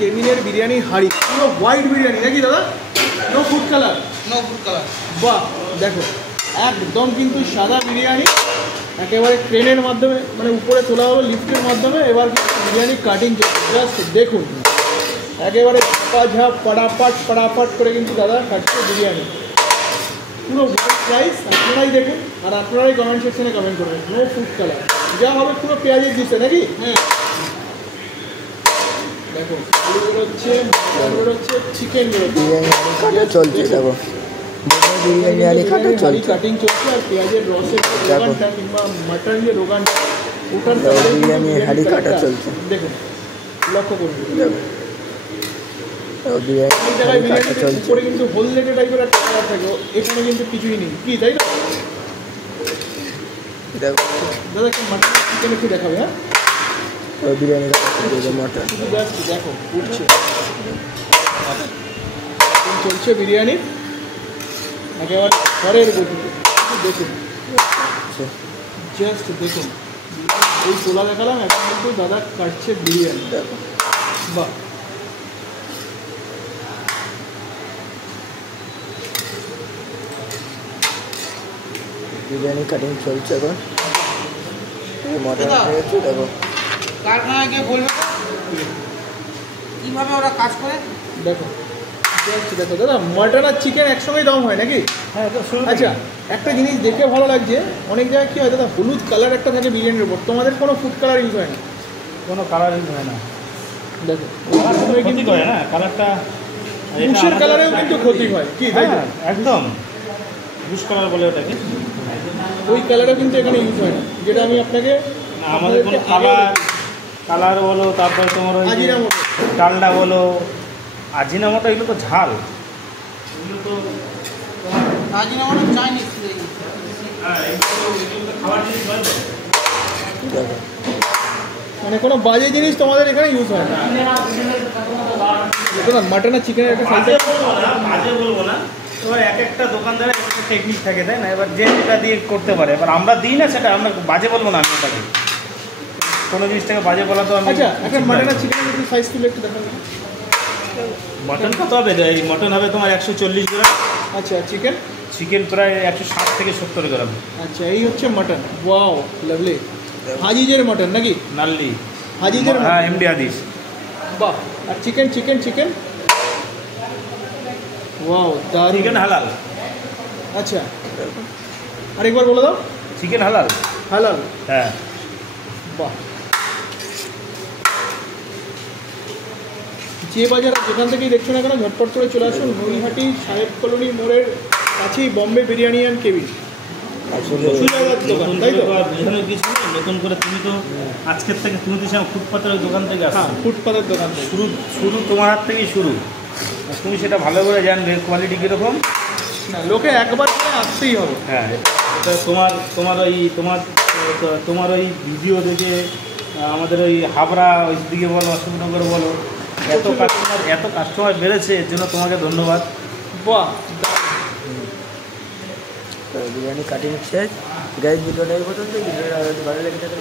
কেবিনের বিরিয়ানি হাঁড়ি, পুরো হোয়াইট বিরিয়ানি নাকি দাদা? No food colour? No food colour. বাহ, দেখো একদম কিন্তু সাদা বিরিয়ানি, একেবারে ট্রেনের মাধ্যমে মানে উপরে তোলা হলো লিফটের মাধ্যমে। এবার বিরিয়ানি কাটিং চলছে, জাস্ট দেখুন একেবারে ঝাপ পাড়াপাট করে কিন্তু দাদা কাটছে বিরিয়ানি। পুরো প্রাইস আপনারাই দেখুন আর আপনারাই কমেন্ট সেকশনে কমেন্ট করবেন। নো ফুড কালার, যা হবে পুরো পেঁয়াজের দিচ্ছে নাকি? দেখো আলুগুলো হচ্ছে চিকেন কাটা চলছে, দেখো বিরিয়ানি কাটা চলছে, কাটিং চলছে। আর পেঁয়াজের রসের রোগানটা কিংবা মাটন যে রোগানটা ওটার বিরিয়ানি হাঁড়ি কাটা চলছে। দেখুন লক্ষ্য করুন, বিরিয়ানি কাটা চলছে। উপরে কিন্তু হলদেটে টাইপের একটা কালার থাকে, এখানে কিন্তু কিছুই নেই, কি তাই না? দেখো দাদা একটু মাটন চিকেন একটু দেখাবে। হ্যাঁ বিরিয়ানি মটন দেখো উঠছে, চলছে বিরিয়ানি একেবারে ঘরের গতিতে। দেখুন জাস্ট দেখুন, ওই তোলা দেখালাম, এখন কিন্তু দাদা কাটছে বিরিয়ানি। দেখো বাহ, বিরিয়ানি কাটিং চলছে এখন। মটন হয়েছে, দেখো কারখানায় গিয়ে বলবে কীভাবে ওরা কাজ করে। দেখো জাস্ট দেখো দাদা, মাটন আর চিকেন একসঙ্গেই দাম হয় নাকি? হ্যাঁ। আচ্ছা, একটা জিনিস দেখে ভালো লাগছে, অনেক জায়গায় কী হয় দাদা, হলুদ কালার একটা থাকে বিরিয়ানির উপর, তোমাদের কোনো ফুড কালার ইউজ হয় না? কোনো কালার ইউজ হয় না। দেখো ক্ষতি করে না কালারটা, বুশের কালারেও কিন্তু ক্ষতি হয়, কি তাই না? একদম বুশ কালার বলে ওটাকে। ওই কালারও কিন্তু এখানে ইউজ হয় না, যেটা আমি আপনাকে আমাদের কোনো কালার বলো, তারপরে তোমার ওই যে আজিনামোটো, ডালডা বলো, আজিনামোটো, এগুলো তো ঝাল, এগুলো তো আজিনামোটো চাইনিজ। খাবার জিনিস হয় তো। মানে কোনো বাজে জিনিস তোমাদের এখানে ইউজ হয় না। দেখো না মাটন আর চিকেনের একটা সাইজ বাজে বলবো না, এবার এক একটা দোকানদারের একটা টেকনিক থাকে, তাই না? এবার যে যেটা দিয়ে করতে পারে, এবার আমরা দিই না, সেটা আমরা বাজে বলবো না। আমি ওটাকে কোনো জিনিসটাকে বাজে বলা তো আমি। আচ্ছা, একটা মাটন আর চিকেনের একটু সাইজ তুলে একটু দেখান। মটন কত হবে? এই মটন হবে তোমার 140 গ্রাম। আচ্ছা, চিকেন চিকেন প্রায় 160 থেকে 70 গ্রাম। আচ্ছা, এই হচ্ছে মাটন। Wow, lovely. হাজিজের মাটন নাকি? নাল্লি হাজিজের, হ্যাঁ, এমডি হাদিস। বাহ। আর চিকেন চিকেন চিকেন ওয়াও, দারুণ। চিকেন হালাল। আচ্ছা, আরেকবার বলে দাও। চিকেন হালাল। হালাল, হ্যাঁ। বাহ। যে বাজার যেখান থেকেই দেখছো না কেন, ঝটপট করে চলে আসুন নৈহাটি সাহেব কলোনি মোড়ের কাছেই বম্বে বিরিয়ানি অ্যান্ড কেবিন। বোঝানোর কিছু নেই, নতুন করে তুমি তো আজকের থেকে তুমি তো ফুটপাতের ওই দোকান থেকে আসো। ফুটপাতের দোকান থেকে শুরু তোমার হাত থেকেই শুরু, তুমি সেটা ভালো করে জানবে কোয়ালিটি কীরকম। না, লোকে একবার করে আসতেই হবে। হ্যাঁ, এটা তোমার ওই ভিডিও দেখে আমাদের ওই হাবড়া ওই দিকে বলো, অশোকনগর বলো, এত কাস্টমার বেড়েছে, এর জন্য তোমাকে ধন্যবাদ। বাহ, বিরিয়ানি কাটিং শেষ। গাইজ ভিডিওটা এই পর্যন্ত। ভিডিওটা ভালো লেগে থাকে